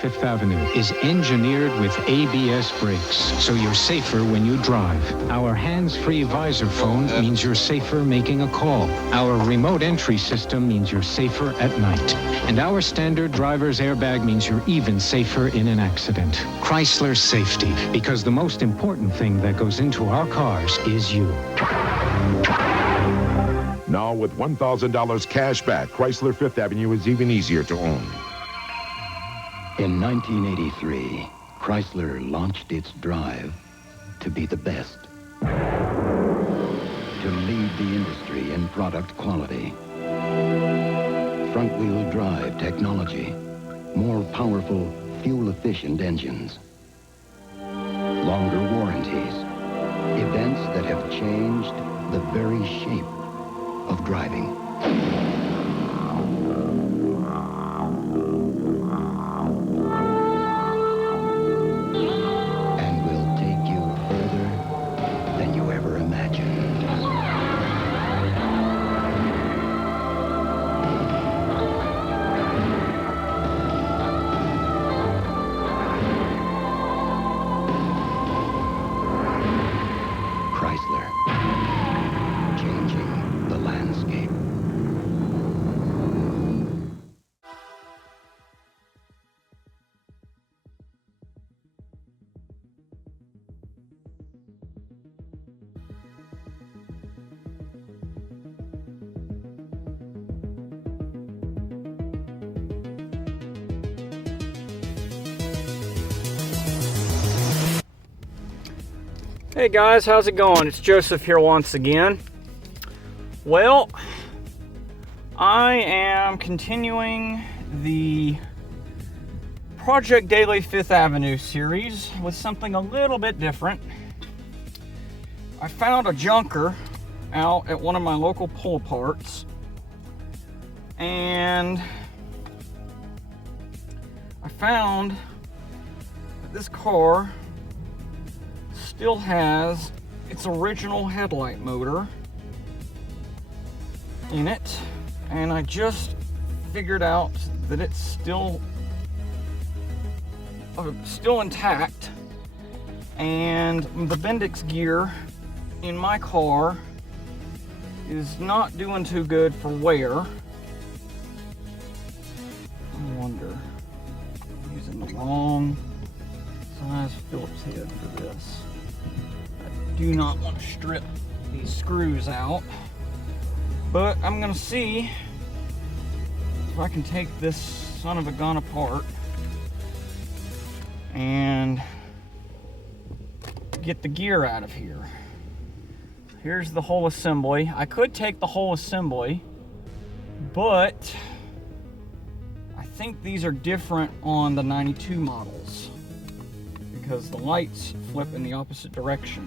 Fifth Avenue is engineered with ABS brakes, so you're safer when you drive. Our hands-free visor phone means you're safer making a call. Our remote entry system means you're safer at night. And our standard driver's airbag means you're even safer in an accident. Chrysler Safety, because the most important thing that goes into our cars is you. Now with $1,000 cash back, Chrysler Fifth Avenue is even easier to own. In 1983, Chrysler launched its drive to be the best. To lead the industry in product quality. Front-wheel drive technology. More powerful, fuel-efficient engines. Longer warranties. Events that have changed the very shape of driving. And will take you further than you ever imagined. Chrysler. Changing the landscape. Hey guys, how's it going? It's Joseph here once again. Well, I am continuing the Project Daily Fifth Avenue series with something a little bit different. I found a junker out at one of my local pull parts, and I found that this car still has its original headlight motor in it, and I just figured out that it's still intact, and the Bendix gear in my car is not doing too good for wear. I wonder, I'm using the wrong size Phillips head for this. Do not want to strip these screws out, but I'm gonna see if I can take this son of a gun apart and get the gear out of here. Here's the whole assembly. I could take the whole assembly, but I think these are different on the 92 models because the lights flip in the opposite direction.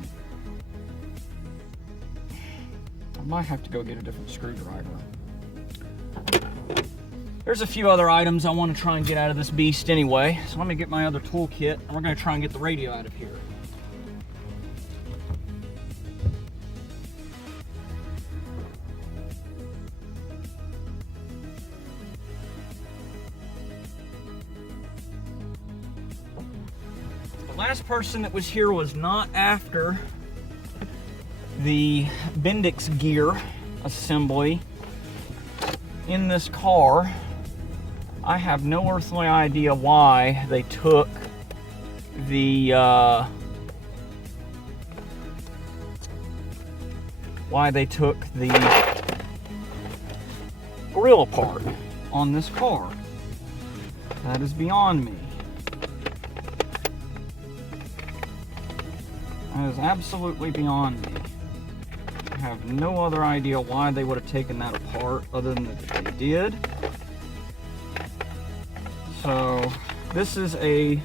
I might have to go get a different screwdriver. There's a few other items I want to try and get out of this beast anyway, so let me get my other toolkit and we're going to try and get the radio out of here. The last person that was here was not after the Bendix gear assembly in this car. I have no earthly idea why they took the grill apart on this car. That is beyond me. That is absolutely beyond me. I have no other idea why they would have taken that apart other than that they did. So this is a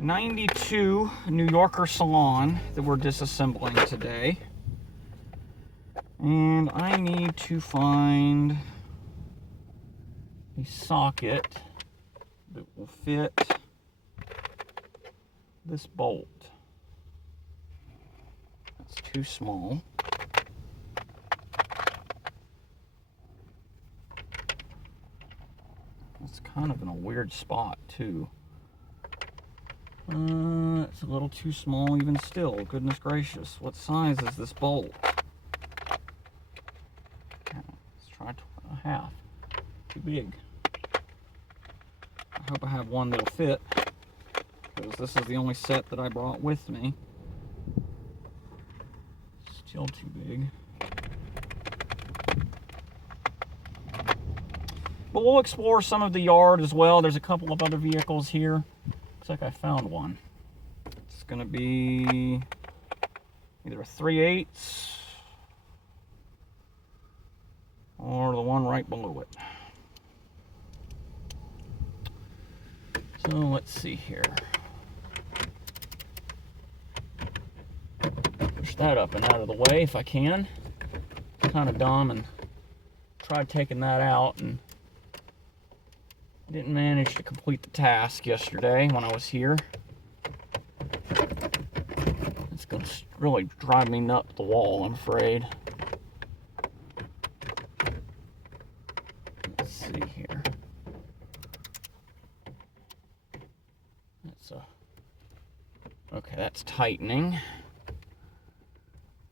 92 New Yorker Salon that we're disassembling today. And I need to find a socket that will fit this bolt. That's too small. It's kind of in a weird spot, too. It's a little too small even still. Goodness gracious. What size is this bolt? Let's try a half. Too big. I hope I have one that'll fit, because this is the only set that I brought with me. Still too big. But we'll explore some of the yard as well. There's a couple of other vehicles here. Looks like I found one. It's gonna be either a 3/8 or the one right below it. So let's see here. Push that up and out of the way if I can. It's kind of dumb, and tried taking that out and didn't manage to complete the task yesterday when I was here. It's going to really drive me up the wall, I'm afraid. Let's see here. Okay, that's tightening.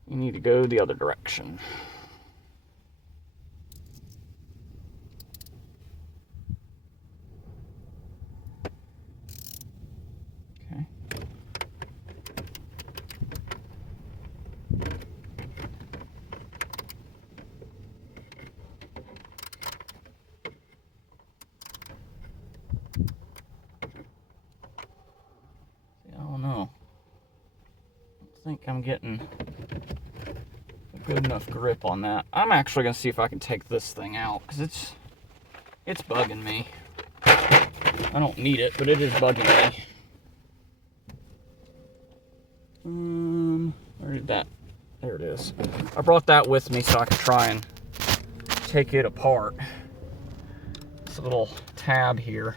You need to go the other direction. Okay. I don't know. I think I'm getting a good enough grip on that. I'm actually going to see if I can take this thing out, because it's bugging me. I don't need it, but it is bugging me. Where did that? There it is. I brought that with me so I could try and take it apart. This little tab here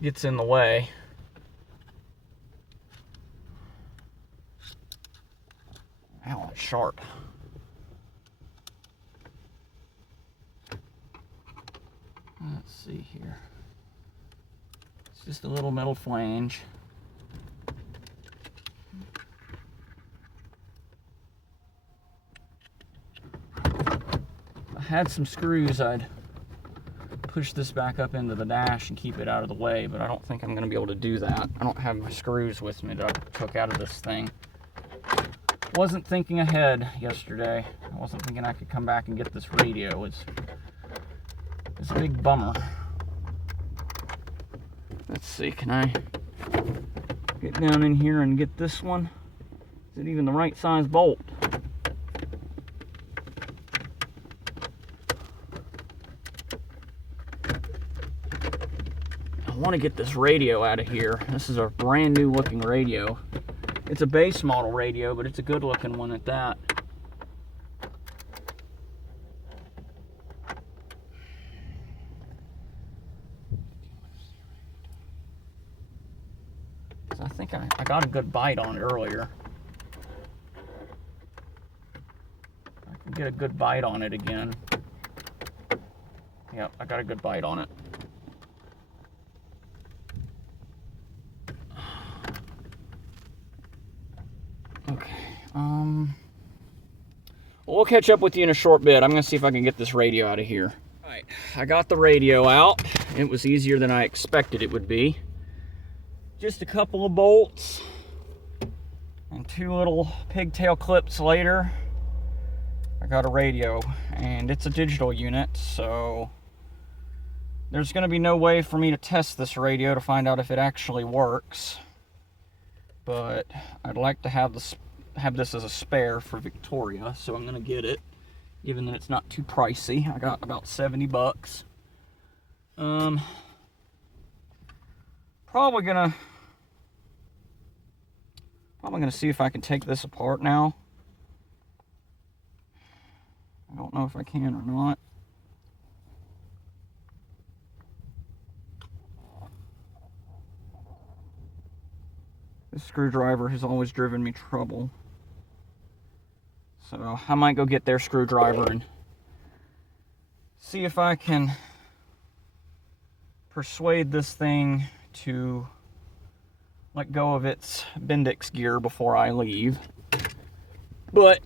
gets in the way. Ow, it's sharp. Let's see here. It's just a little metal flange. If I had some screws, I'd push this back up into the dash and keep it out of the way, but I don't think I'm going to be able to do that. I don't have my screws with me that I took out of this thing. Wasn't thinking ahead yesterday. I wasn't thinking I could come back and get this radio. It's a big bummer. Let's see, can I get down in here and get this one? Is it even the right size bolt? I want to get this radio out of here. This is a brand new looking radio. It's a base model radio, but it's a good looking one at that. I think I got a good bite on it earlier. I can get a good bite on it again. Yep, I got a good bite on it. Okay, we'll catch up with you in a short bit. I'm gonna see if I can get this radio out of here. All right, I got the radio out. It was easier than I expected it would be. Just a couple of bolts and two little pigtail clips later, I got a radio, and it's a digital unit, so there's gonna be no way for me to test this radio to find out if it actually works. But I'd like to have this as a spare for Victoria, so I'm gonna get it, even though it's not too pricey. I got about 70 bucks. Probably gonna see if I can take this apart now. I don't know if I can or not. This screwdriver has always driven me trouble. So I might go get their screwdriver and see if I can persuade this thing to let go of its Bendix gear before I leave. But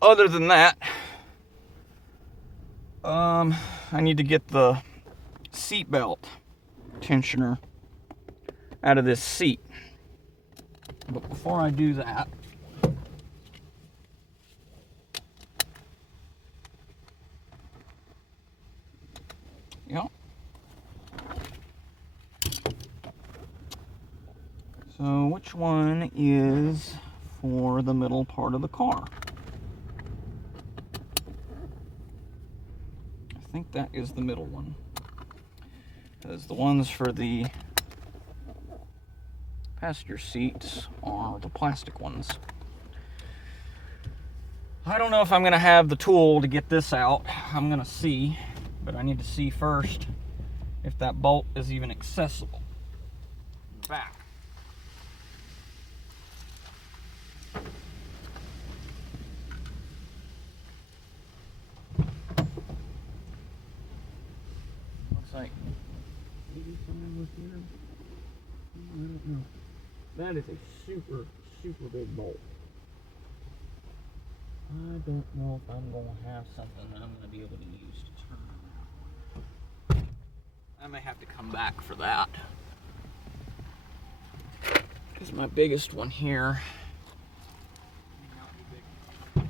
other than that, I need to get the seatbelt tensioner out of this seat. But before I do that, yep. So which one is for the middle part of the car? I think that is the middle one. Because the ones for the passenger seats are the plastic ones. I don't know if I'm going to have the tool to get this out. I'm going to see, but I need to see first if that bolt is even accessible. Back. Looks like 85 was here. I don't know. That is a super, super big bolt. I don't know if I'm going to have something that I'm going to be able to use to turn that one. I may have to come back for that. Because my biggest one here may not be big. I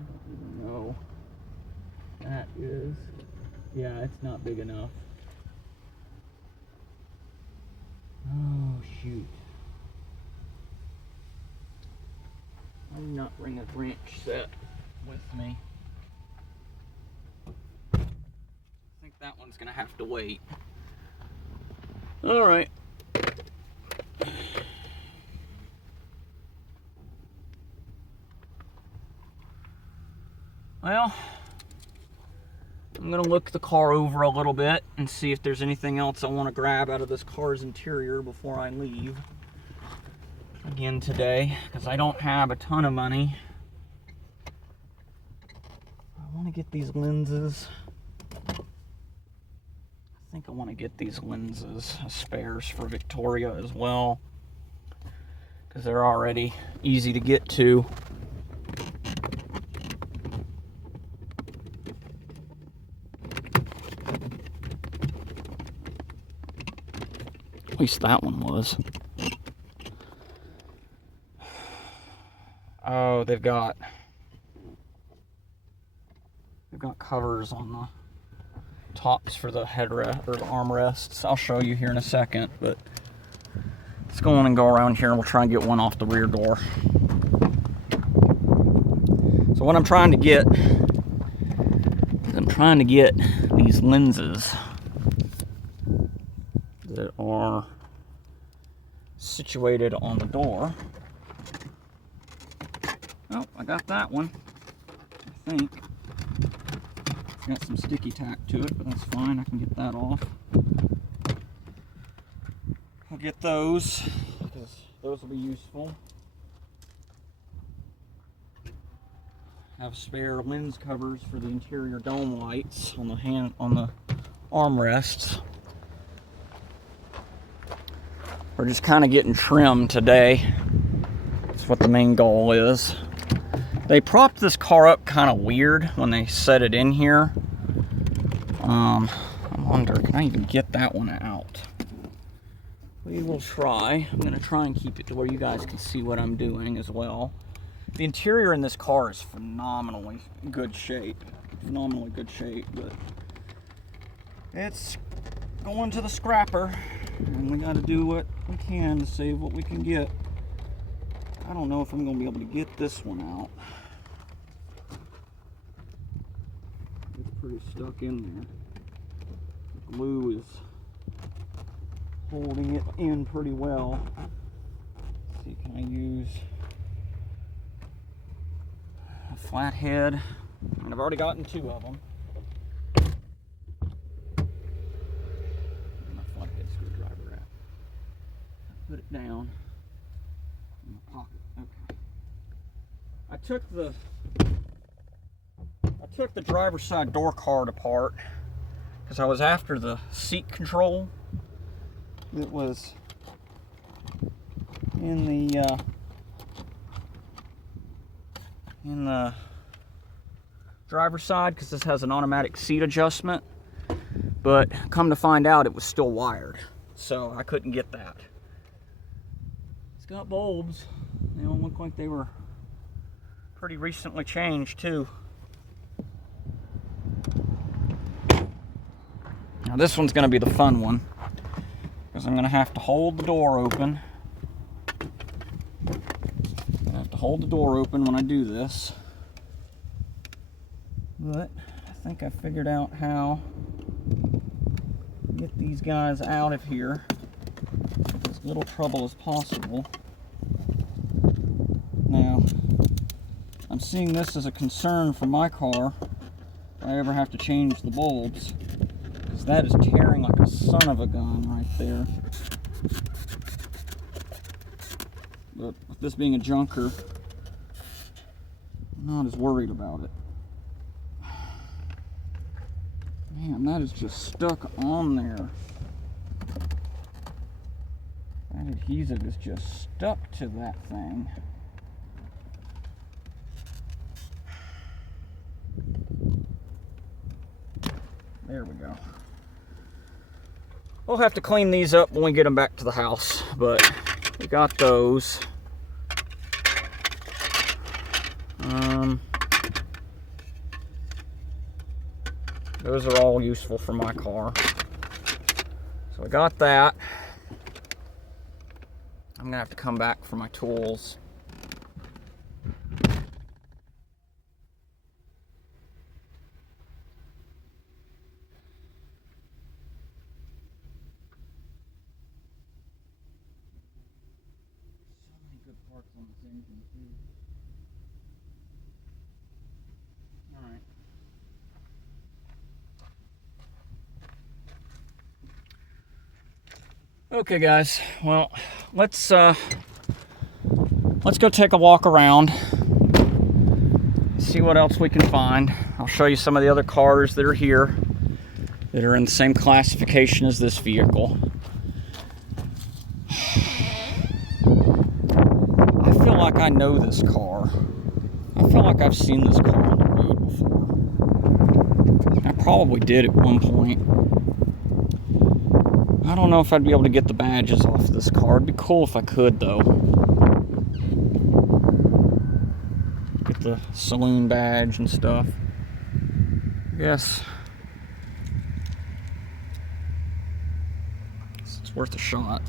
don't even know. That is, yeah, it's not big enough. Oh, shoot. I did not bring a wrench set with me. I think that one's gonna have to wait. All right. Well, I'm gonna look the car over a little bit and see if there's anything else I want to grab out of this car's interior before I leave again today, because I don't have a ton of money. I want to get these lenses. I think I want to get these lenses as spares for Victoria as well, because they're already easy to get to. At least that one was. Oh, they've got covers on the tops for the headrest or the armrests. I'll show you here in a second, but let's go on and go around here and we'll try and get one off the rear door. So what I'm trying to get is I'm trying to get these lenses that are situated on the door. Oh, I got that one, I think. It's got some sticky tack to it, but that's fine. I can get that off. I'll get those, because those will be useful. Have spare lens covers for the interior dome lights on the armrests. We're just kind of getting trim today. That's what the main goal is. They propped this car up kind of weird when they set it in here. I wonder, can I even get that one out? We will try. I'm going to try and keep it to where you guys can see what I'm doing as well. The interior in this car is phenomenally good shape. But it's going to the scrapper. And we got to do what we can to save what we can get. I don't know if I'm going to be able to get this one out. It's pretty stuck in there. The glue is holding it in pretty well. Let's see, can I use a flathead? And I've already gotten 2 of them. Where's my flathead screwdriver at? Put it down in my pocket. Okay. I took the took the driver's side door card apart because I was after the seat control. It was in the driver's side because this has an automatic seat adjustment, but come to find out it was still wired, so I couldn't get that. It's got bulbs. They don't look like they were pretty recently changed too. Now this one's going to be the fun one because I'm going to have to hold the door open. I have to hold the door open when I do this. But I think I figured out how to get these guys out of here with as little trouble as possible. Now, I'm seeing this as a concern for my car if I ever have to change the bulbs, because that is tearing like a son of a gun right there. But with this being a junker, I'm not as worried about it. Man, that is just stuck on there. That adhesive is just stuck to that thing. There we go. We'll have to clean these up when we get them back to the house, but we got those. Those are all useful for my car. So I got that. I'm gonna have to come back for my tools. So many good parts on this engine too. All right. Okay guys, well, let's go take a walk around, see what else we can find. I'll show you some of the other cars that are here that are in the same classification as this vehicle. I feel like I know this car. I feel like I've seen this car on the road before. I probably did at one point. I don't know if I'd be able to get the badges off this car. It'd be cool if I could, though. Get the saloon badge and stuff. Yes. It's worth a shot.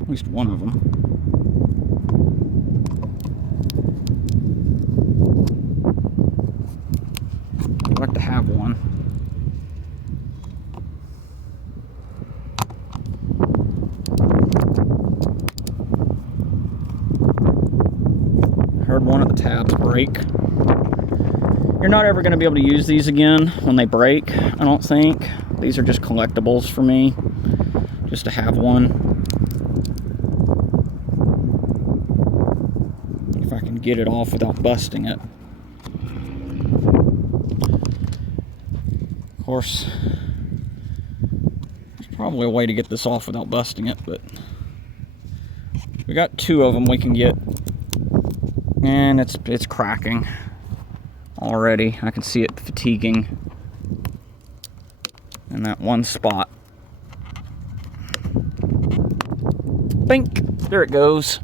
At least one of them. I'd like to have one. Heard one of the tabs break. You're not ever going to be able to use these again when they break, I don't think. These are just collectibles for me, just to have one. If I can get it off without busting it. Of course, there's probably a way to get this off without busting it, but we got two of them we can get, and it's cracking already. I can see it fatiguing in that one spot. Bink! There it goes.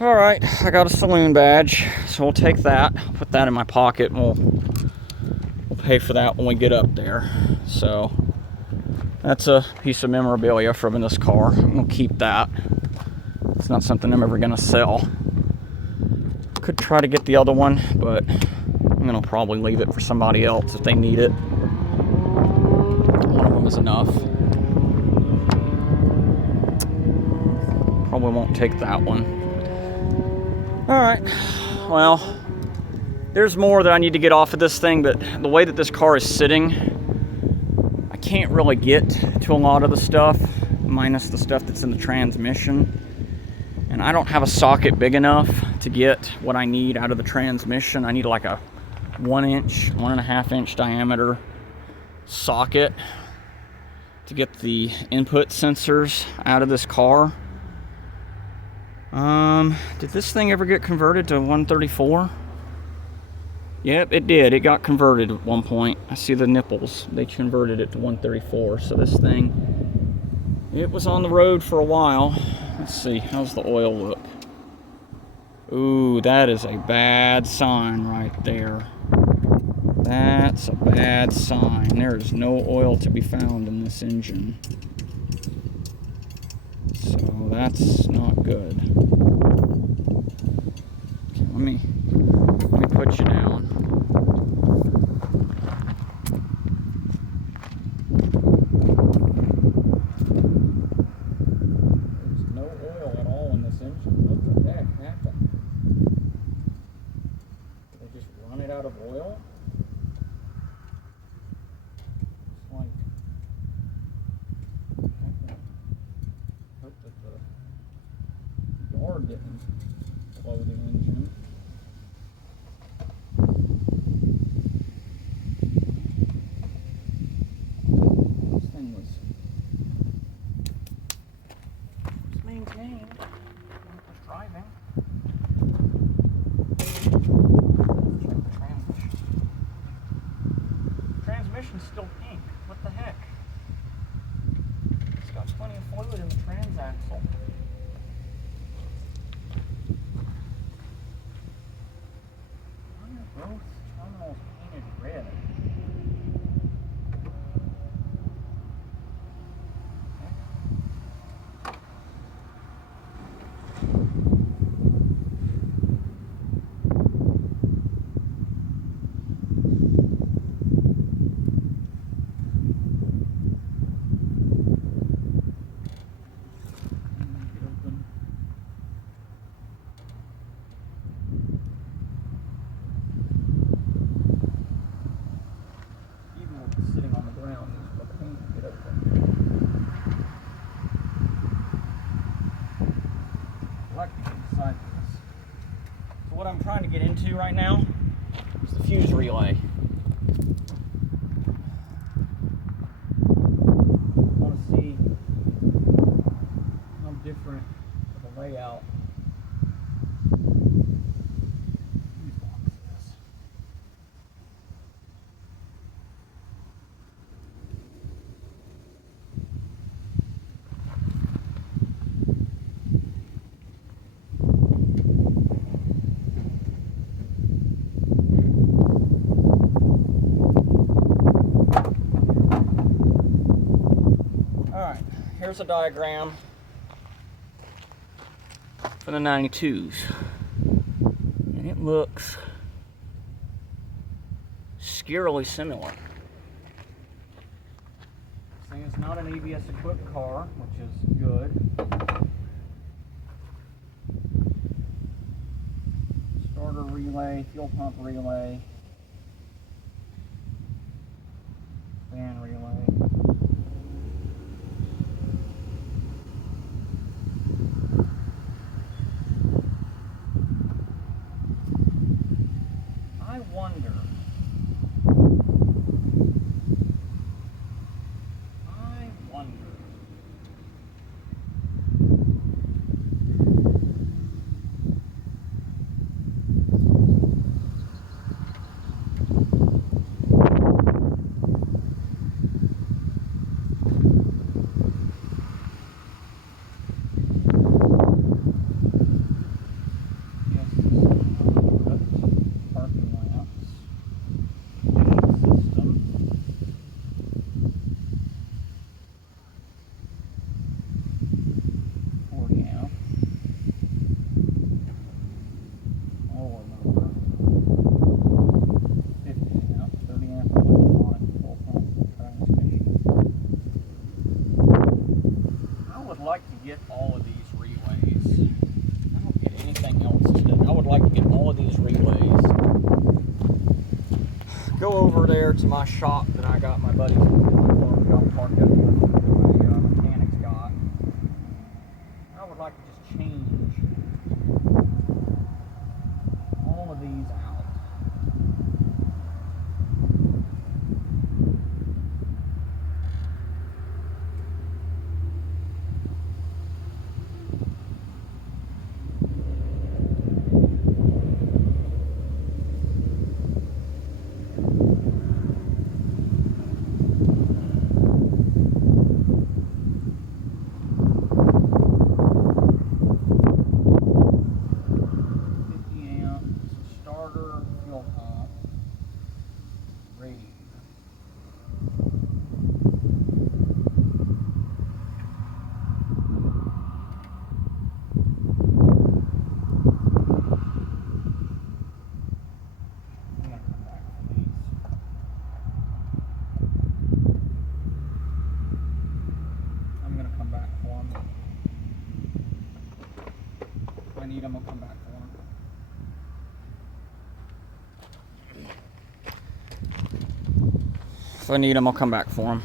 All right, I got a saloon badge, so we'll take that, put that in my pocket, and we'll pay for that when we get up there. So that's a piece of memorabilia from this car. We'll keep that. It's not something I'm ever gonna sell. Could try to get the other one, but I'm gonna probably leave it for somebody else if they need it. One of them is enough. Probably won't take that one. All right, well, there's more that I need to get off of this thing, but the way that this car is sitting, I can't really get to a lot of the stuff, minus the stuff that's in the transmission. And I don't have a socket big enough to get what I need out of the transmission. I need like a 1-inch, 1.5-inch diameter socket to get the input sensors out of this car. Did this thing ever get converted to 134? Yep, it did. It got converted at one point. I see the nipples. They converted it to 134. So this thing, it was on the road for a while. Let's see, how's the oil look? Ooh, that is a bad sign right there. That's a bad sign. There is no oil to be found in this engine. So that's not good. Okay, let me put you down. There's no oil at all in this engine. What the heck happened? Did they just run it out of oil? It's like, hope that the guard didn't blow the engine. This thing was maintained when it was driving. Check the transmission. Transmission's still pink. What the heck? It's got plenty of fluid in the transaxle. Why are both terminals painted red? Sitting on the ground, these are paint to get open. I like to get inside this. So what I'm trying to get into right now is the fuse relay. I want to see how different of a layout fuse box is. Here's a diagram for the 92s, and it looks scarily similar. This thing is not an ABS equipped car, which is good. Starter relay, fuel pump relay, fan relay. Get all of these relays. I don't get anything else today. I would like to get all of these relays. Go over there to my shop that I got my buddy parked up here. My mechanic's got. I would like to just change If I need them, I'll come back for them.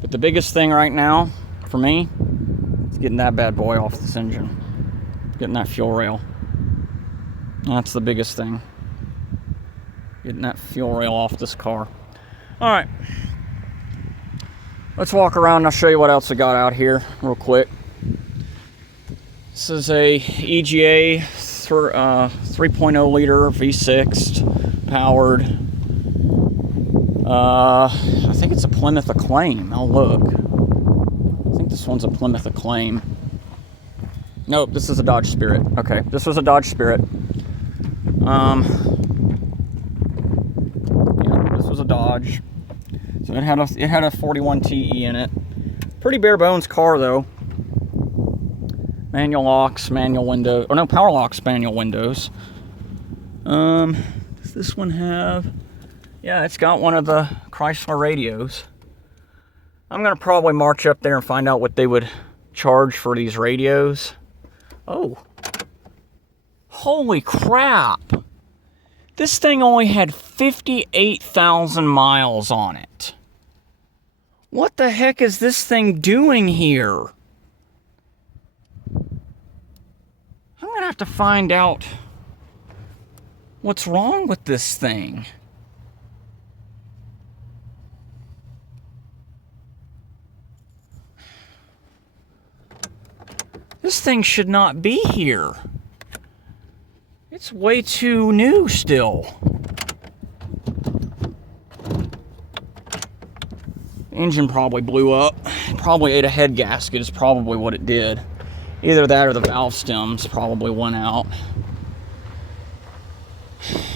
But the biggest thing right now, for me, is getting that bad boy off this engine. Getting that fuel rail. That's the biggest thing. Getting that fuel rail off this car. Alright. Let's walk around and I'll show you what else we got out here real quick. This is a EGA 3.0 liter V6 powered. I think it's a Plymouth Acclaim. I'll look. I think this one's a Plymouth Acclaim. Nope, this is a Dodge Spirit. Okay, this was a Dodge Spirit. Yeah, this was a Dodge. So it had a 41 TE in it. Pretty bare bones car though. Manual locks, manual window. Oh no, power locks, manual windows. Does this one have? Yeah, it's got one of the Chrysler radios. I'm gonna probably march up there and find out what they would charge for these radios. Oh. Holy crap. This thing only had 58,000 miles on it. What the heck is this thing doing here? I'm gonna have to find out what's wrong with this thing. This thing should not be here. It's way too new still. Engine probably blew up. Probably ate a head gasket is probably what it did. Either that or the valve stems probably went out.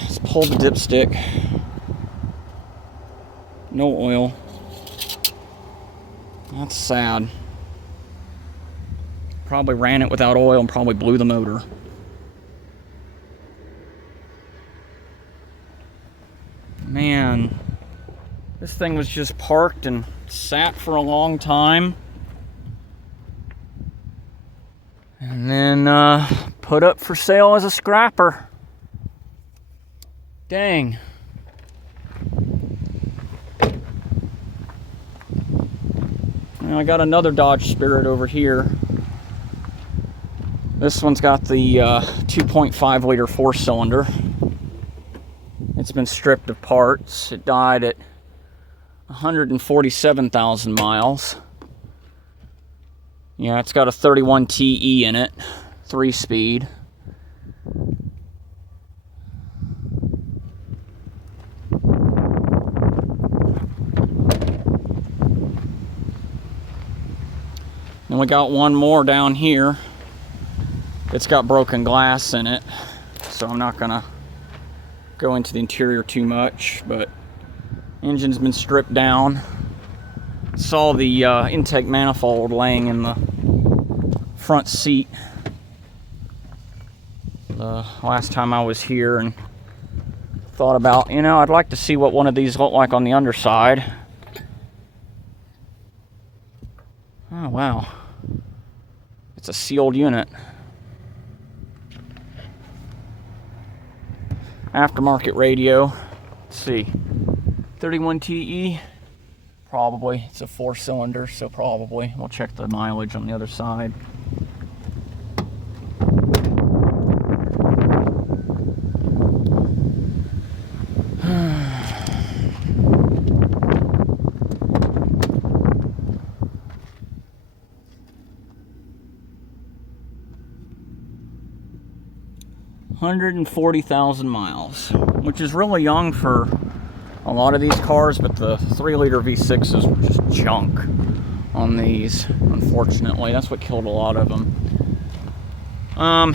Let's pull the dipstick. No oil. That's sad. Probably ran it without oil and probably blew the motor. Man, this thing was just parked and sat for a long time. And then put up for sale as a scrapper. Dang. Now I got another Dodge Spirit over here. This one's got the 2.5 liter 4-cylinder. It's been stripped of parts. It died at 147,000 miles. Yeah, it's got a 31 TE in it, 3-speed. Then we got one more down here. It's got broken glass in it, so I'm not gonna go into the interior too much, but engine's been stripped down. Saw the intake manifold laying in the front seat the last time I was here, and thought about, you know, I'd like to see what one of these look like on the underside. Oh wow, it's a sealed unit. Aftermarket radio. Let's see. 31 TE. Probably. It's a 4-cylinder, so probably. We'll check the mileage on the other side. $140,000 miles, which is really young for a lot of these cars, but the 3-liter V6s were just junk on these, unfortunately. That's what killed a lot of them. I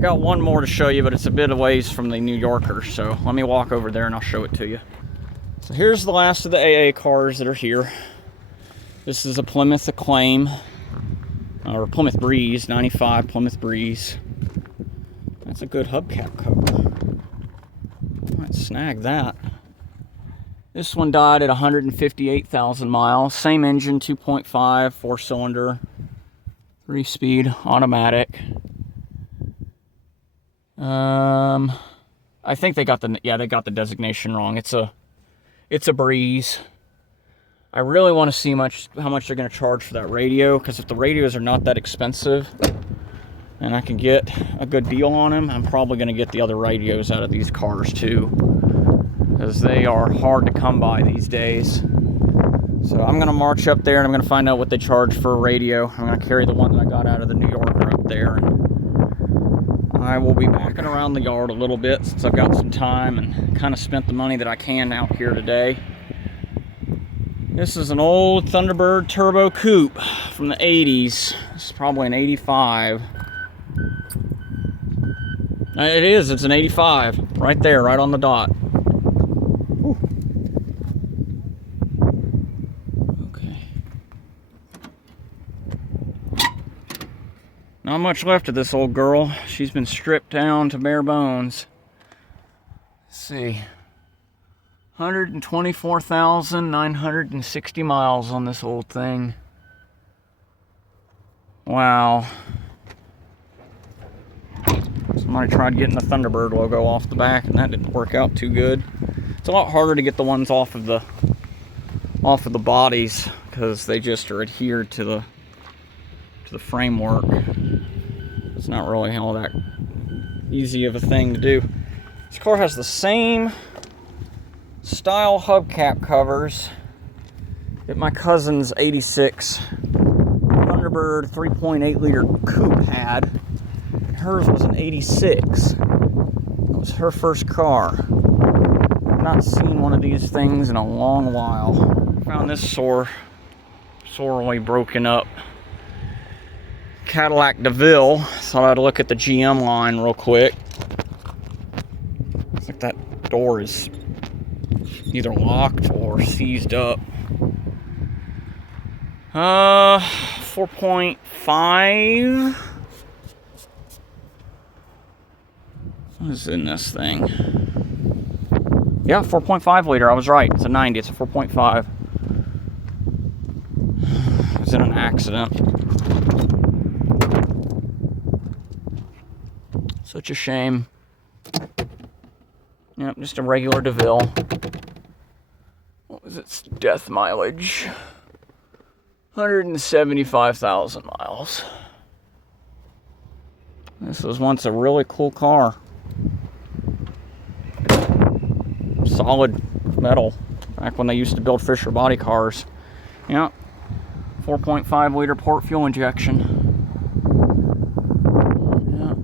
got one more to show you, but it's a bit of ways from the New Yorker, so let me walk over there and I'll show it to you. So here's the last of the AA cars that are here. This is a Plymouth Acclaim. Or Plymouth Breeze, 95 Plymouth Breeze. That's a good hubcap cover. Might snag that. This one died at 158,000 miles. Same engine, 2.5, 4-cylinder, 3-speed, automatic. I think they got the designation wrong. It's a Breeze. I really want to see how much they're going to charge for that radio, because if the radios are not that expensive and I can get a good deal on them, I'm probably going to get the other radios out of these cars too, because they are hard to come by these days. So I'm going to march up there and I'm going to find out what they charge for a radio. I'm going to carry the one that I got out of the New Yorker up there, and I will be backing around the yard a little bit since I've got some time and kind of spent the money that I can out here today. This is an old Thunderbird Turbo Coupe from the 80s. This is probably an 85. It is, it's an 85. Right there, right on the dot. Whew. Okay. Not much left of this old girl. She's been stripped down to bare bones. Let's see. 124,960 miles on this old thing. Wow. Somebody tried getting the Thunderbird logo off the back and that didn't work out too good. It's a lot harder to get the ones off of the bodies because they just are adhered to the framework. It's not really all that easy of a thing to do. This car has the same style hubcap covers that my cousin's 86 Thunderbird 3.8 liter coupe had. Hers was an 86. It was her first car. I've not seen one of these things in a long while. Found this sorely broken up Cadillac DeVille. Thought I'd look at the GM line real quick. Looks like that door is either locked or seized up. 4.5. What is in this thing? Yeah, 4.5 liter. I was right. It's a 90. It's a 4.5. It was in an accident. Such a shame. Yep, just a regular DeVille. What was its death mileage? 175,000 miles. This was once a really cool car. Solid metal. Back when they used to build Fisher body cars. Yep. 4.5 liter port fuel injection. Yep.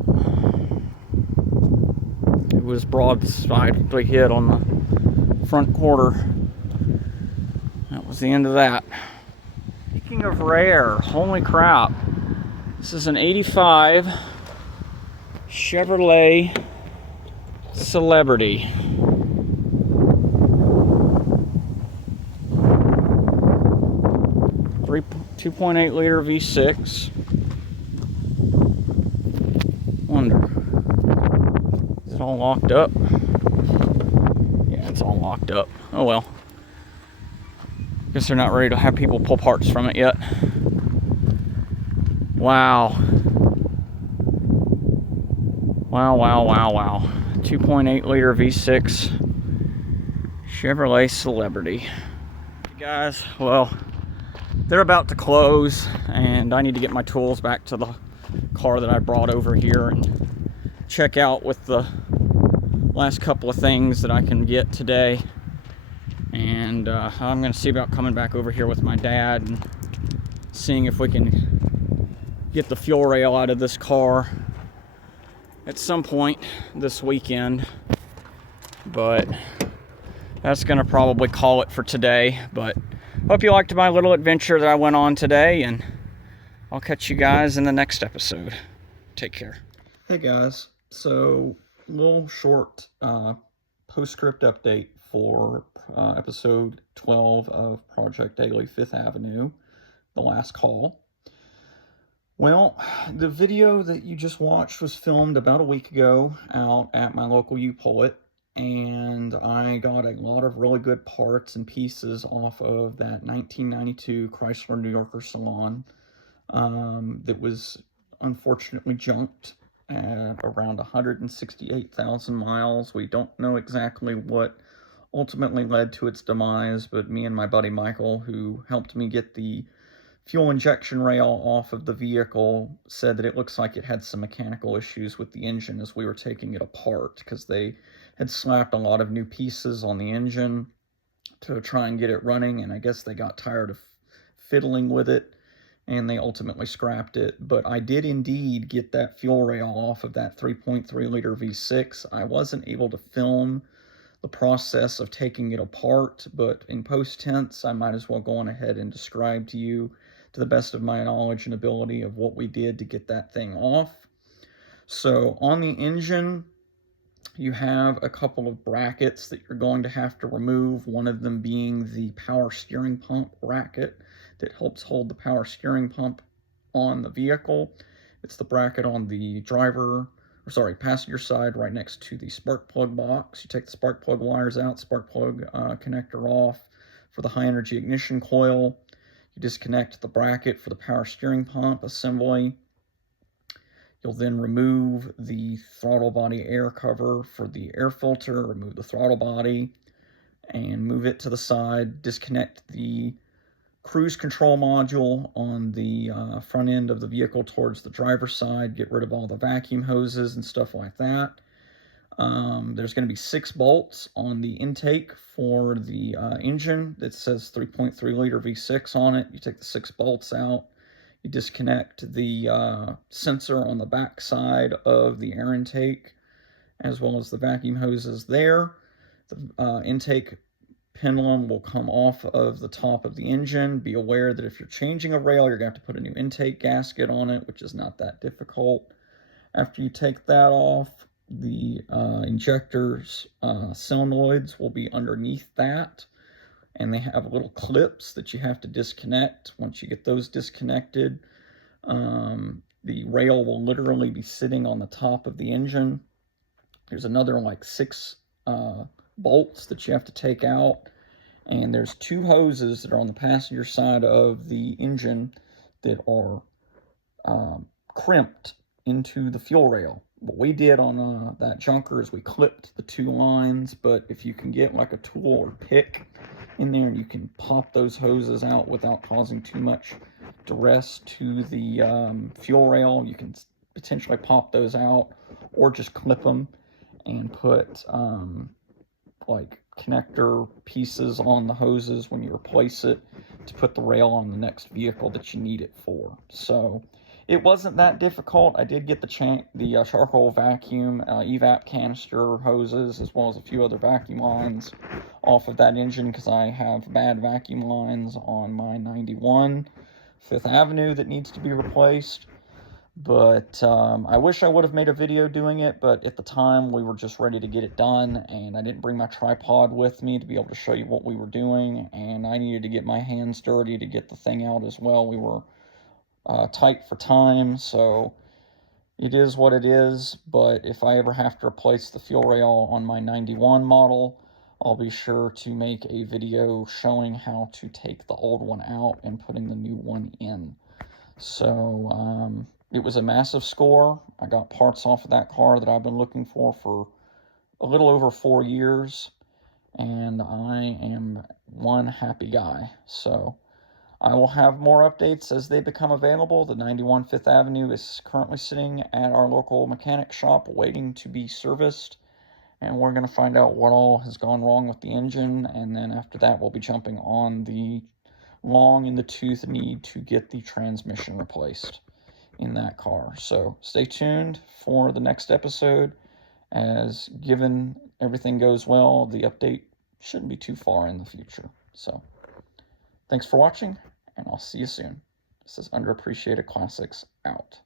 It was broadside hit on the front quarter. That was the end of that. Speaking of rare, holy crap. This is an 85 Chevrolet Celebrity. 2.8 liter V6. Wonder, is it all locked up? Yeah, it's all locked up. Oh well. Guess they're not ready to have people pull parts from it yet. Wow. Wow. 2.8 liter V6 Chevrolet Celebrity. Hey guys, well, they're about to close and I need to get my tools back to the car that I brought over here and check out with the last couple of things that I can get today. And I'm going to see about coming back over here with my dad and seeing if we can get the fuel rail out of this car at some point this weekend. But that's going to probably call it for today. But hope you liked my little adventure that I went on today, and I'll catch you guys in the next episode. Take care. Hey guys, so little short postscript update for episode 12 of Project Daily 5th Avenue, The Last Call. Well, the video that you just watched was filmed about a week ago out at my local U-Pull-It, and I got a lot of really good parts and pieces off of that 1992 Chrysler New Yorker Salon that was unfortunately junked at around 168,000 miles. We don't know exactly what ultimately led to its demise, but me and my buddy Michael, who helped me get the fuel injection rail off of the vehicle, said that it looks like it had some mechanical issues with the engine as we were taking it apart, because they had slapped a lot of new pieces on the engine to try and get it running, and I guess they got tired of fiddling with it, and they ultimately scrapped it. But I did indeed get that fuel rail off of that 3.3 liter V6. I wasn't able to film the process of taking it apart, but in post tense, I might as well go on ahead and describe to you, to the best of my knowledge and ability, of what we did to get that thing off. So on the engine, you have a couple of brackets that you're going to have to remove, one of them being the power steering pump bracket that helps hold the power steering pump on the vehicle. It's the bracket on the passenger side, right next to the spark plug box. You take the spark plug wires out, spark plug connector off for the high energy ignition coil. You disconnect the bracket for the power steering pump assembly. You'll then remove the throttle body air cover for the air filter, remove the throttle body, and move it to the side. Disconnect the cruise control module on the front end of the vehicle towards the driver's side, get rid of all the vacuum hoses and stuff like that. There's going to be 6 bolts on the intake for the engine that says 3.3 liter V6 on it. You take the 6 bolts out. You disconnect the sensor on the back side of the air intake, as well as the vacuum hoses there. The intake pendulum will come off of the top of the engine. Be aware that if you're changing a rail, you're going to have to put a new intake gasket on it, which is not that difficult. After you take that off, the injector's solenoids will be underneath that, and they have little clips that you have to disconnect. Once you get those disconnected, the rail will literally be sitting on the top of the engine. There's another like 6 bolts that you have to take out, and there's 2 hoses that are on the passenger side of the engine that are crimped into the fuel rail. What we did on that junker is we clipped the 2 lines, but if you can get like a tool or pick in there and you can pop those hoses out without causing too much duress to the fuel rail, you can potentially pop those out, or just clip them and put like connector pieces on the hoses when you replace it to put the rail on the next vehicle that you need it for. So it wasn't that difficult. I did get the charcoal vacuum evap canister hoses, as well as a few other vacuum lines off of that engine, because I have bad vacuum lines on my 91 Fifth Avenue that needs to be replaced. But I wish I would have made a video doing it, but at the time we were just ready to get it done, and I didn't bring my tripod with me to be able to show you what we were doing, and I needed to get my hands dirty to get the thing out as well. We were tight for time, so it is what it is. But if I ever have to replace the fuel rail on my 91 model, I'll be sure to make a video showing how to take the old one out and putting the new one in. So it was a massive score. I got parts off of that car that I've been looking for a little over 4 years, and I am one happy guy. So I will have more updates as they become available. The 91 Fifth Avenue is currently sitting at our local mechanic shop waiting to be serviced, and we're going to find out what all has gone wrong with the engine, and then after that we'll be jumping on the long in the tooth need to get the transmission replaced in that car. So stay tuned for the next episode, as given everything goes well, the update shouldn't be too far in the future. So thanks for watching, and I'll see you soon. This is Underappreciated Classics out.